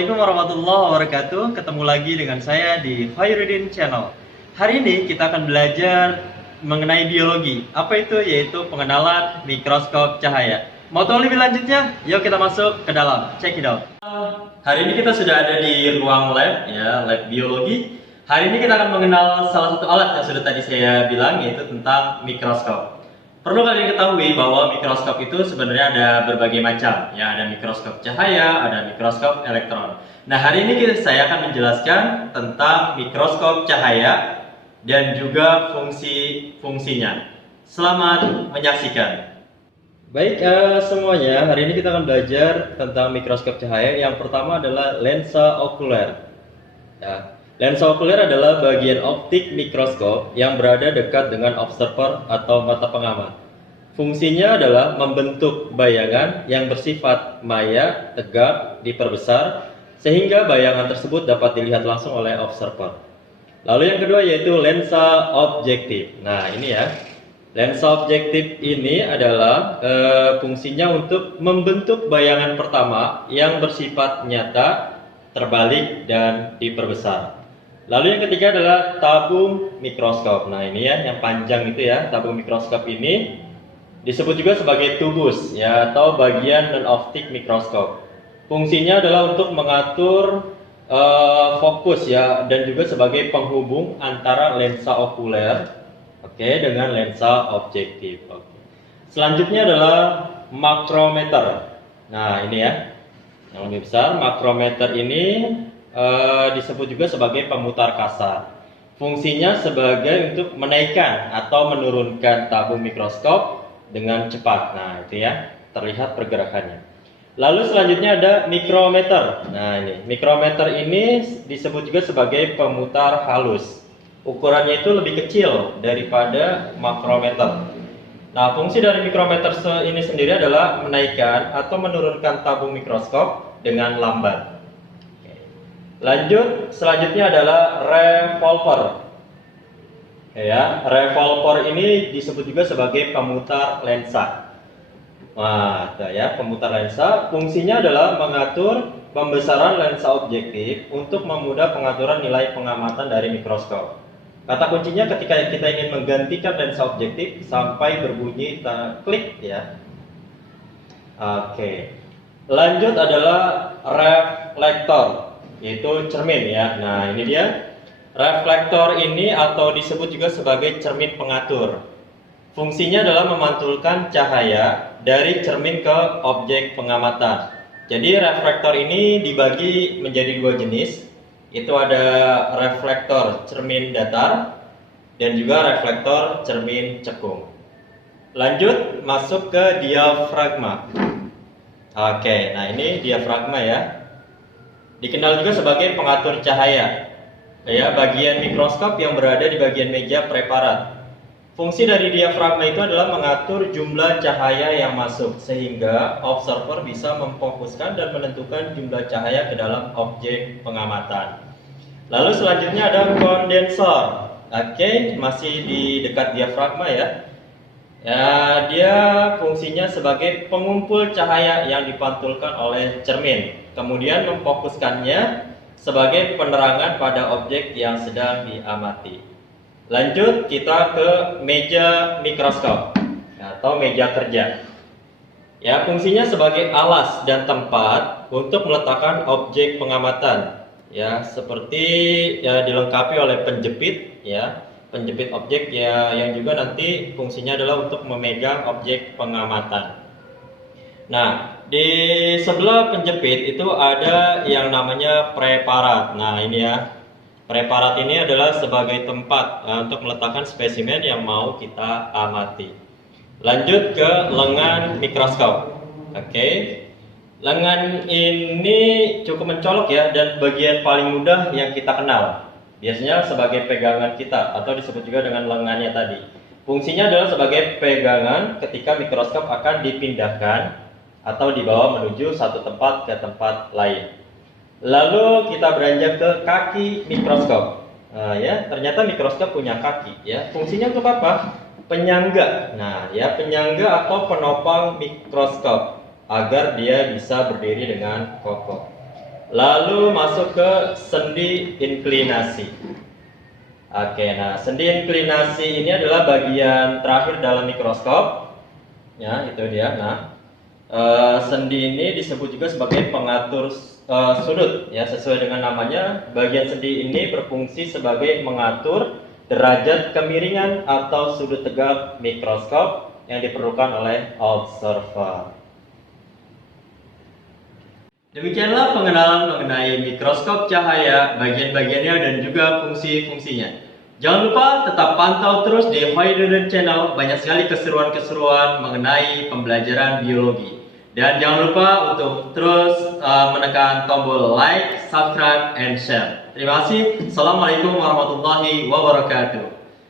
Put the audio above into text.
Assalamualaikum warahmatullahi wabarakatuh. Ketemu lagi dengan saya di Khairuddin Channel. Hari ini kita akan belajar mengenai biologi. Apa itu? Yaitu pengenalan mikroskop cahaya. Mau tahu lebih lanjutnya? Yuk kita masuk ke dalam. Check it out. Hari ini kita sudah ada di ruang lab, ya, lab biologi. Hari ini kita akan mengenal salah satu alat yang sudah tadi saya bilang, yaitu tentang mikroskop. Perlu kalian ketahui bahwa mikroskop itu sebenarnya ada berbagai macam, ya, ada mikroskop cahaya, ada mikroskop elektron. Nah, hari ini saya akan menjelaskan tentang mikroskop cahaya dan juga fungsi-fungsinya. Selamat menyaksikan. Baik, semuanya, hari ini kita akan belajar tentang mikroskop cahaya. Yang pertama adalah lensa okuler. Ya. Lensa okuler adalah bagian optik mikroskop yang berada dekat dengan observer atau mata pengamat. Fungsinya adalah membentuk bayangan yang bersifat maya, tegak, diperbesar, sehingga bayangan tersebut dapat dilihat langsung oleh observer. Lalu yang kedua yaitu lensa objektif. Nah, ini ya. Lensa objektif ini adalah fungsinya untuk membentuk bayangan pertama yang bersifat nyata, terbalik, dan diperbesar. Lalu yang ketiga adalah tabung mikroskop. Nah, ini ya yang panjang itu ya, tabung mikroskop ini disebut juga sebagai tubus ya, atau bagian non-optik mikroskop. Fungsinya adalah untuk mengatur fokus ya, dan juga sebagai penghubung antara lensa okuler, dengan lensa objektif. Selanjutnya adalah makrometer. Nah, ini ya yang lebih besar. Makrometer ini disebut juga sebagai pemutar kasar. Fungsinya sebagai untuk menaikkan atau menurunkan tabung mikroskop dengan cepat. Nah, itu ya, terlihat pergerakannya. Lalu selanjutnya ada mikrometer. Nah, ini mikrometer ini disebut juga sebagai pemutar halus. Ukurannya itu lebih kecil daripada makrometer. Nah, fungsi dari mikrometer ini sendiri adalah menaikkan atau menurunkan tabung mikroskop dengan lambat. Lanjut, selanjutnya adalah revolver. Ya, revolver ini disebut juga sebagai pemutar lensa. Nah, ya, pemutar lensa. Fungsinya adalah mengatur pembesaran lensa objektif untuk memudah pengaturan nilai pengamatan dari mikroskop. Kata kuncinya ketika kita ingin menggantikan lensa objektif sampai berbunyi klik ya. Oke. Lanjut adalah reflektor, yaitu cermin ya. Nah, ini dia. Reflektor ini atau disebut juga sebagai cermin pengatur. Fungsinya adalah memantulkan cahaya dari cermin ke objek pengamatan. Jadi reflektor ini dibagi menjadi dua jenis. Itu ada reflektor cermin datar dan juga reflektor cermin cekung. Lanjut masuk ke diafragma. Oke, nah ini diafragma ya. Dikenal juga sebagai pengatur cahaya. Ya, bagian mikroskop yang berada di bagian meja preparat. Fungsi dari diafragma itu adalah mengatur jumlah cahaya yang masuk sehingga observer bisa memfokuskan dan menentukan jumlah cahaya ke dalam objek pengamatan. Lalu selanjutnya ada kondensor. Oke, masih di dekat diafragma ya. Ya, dia fungsinya sebagai pengumpul cahaya yang dipantulkan oleh cermin, kemudian memfokuskannya sebagai penerangan pada objek yang sedang diamati. Lanjut kita ke meja mikroskop atau meja kerja. Ya, fungsinya sebagai alas dan tempat untuk meletakkan objek pengamatan. Ya, seperti ya dilengkapi oleh penjepit ya. Penjepit objek ya, yang juga nanti fungsinya adalah untuk memegang objek pengamatan. Nah, di sebelah penjepit itu ada yang namanya preparat. Nah, ini ya. Preparat ini adalah sebagai tempat untuk meletakkan spesimen yang mau kita amati. Lanjut ke lengan mikroskop. Oke. Lengan ini cukup mencolok ya, dan bagian paling mudah yang kita kenal. Biasanya sebagai pegangan kita atau disebut juga dengan lengannya tadi. Fungsinya adalah sebagai pegangan ketika mikroskop akan dipindahkan atau dibawa menuju satu tempat ke tempat lain. Lalu kita beranjak ke kaki mikroskop. Nah, ya, ternyata mikroskop punya kaki ya. Fungsinya untuk apa? Penyangga. Nah, ya, penyangga atau penopang mikroskop agar dia bisa berdiri dengan kokoh. Lalu masuk ke sendi inklinasi. Oke, nah sendi inklinasi ini adalah bagian terakhir dalam mikroskop. Ya, itu dia. Nah, sendi ini disebut juga sebagai pengatur sudut. Ya, sesuai dengan namanya, bagian sendi ini berfungsi sebagai mengatur derajat kemiringan atau sudut tegak mikroskop yang diperlukan oleh observer. Demikianlah pengenalan mengenai mikroskop cahaya, bagian-bagiannya dan juga fungsi-fungsinya. Jangan lupa tetap pantau terus di Hoyriden Channel, banyak sekali keseruan-keseruan mengenai pembelajaran biologi. Dan jangan lupa untuk terus menekan tombol like, subscribe, and share. Terima kasih. Assalamualaikum warahmatullahi wabarakatuh.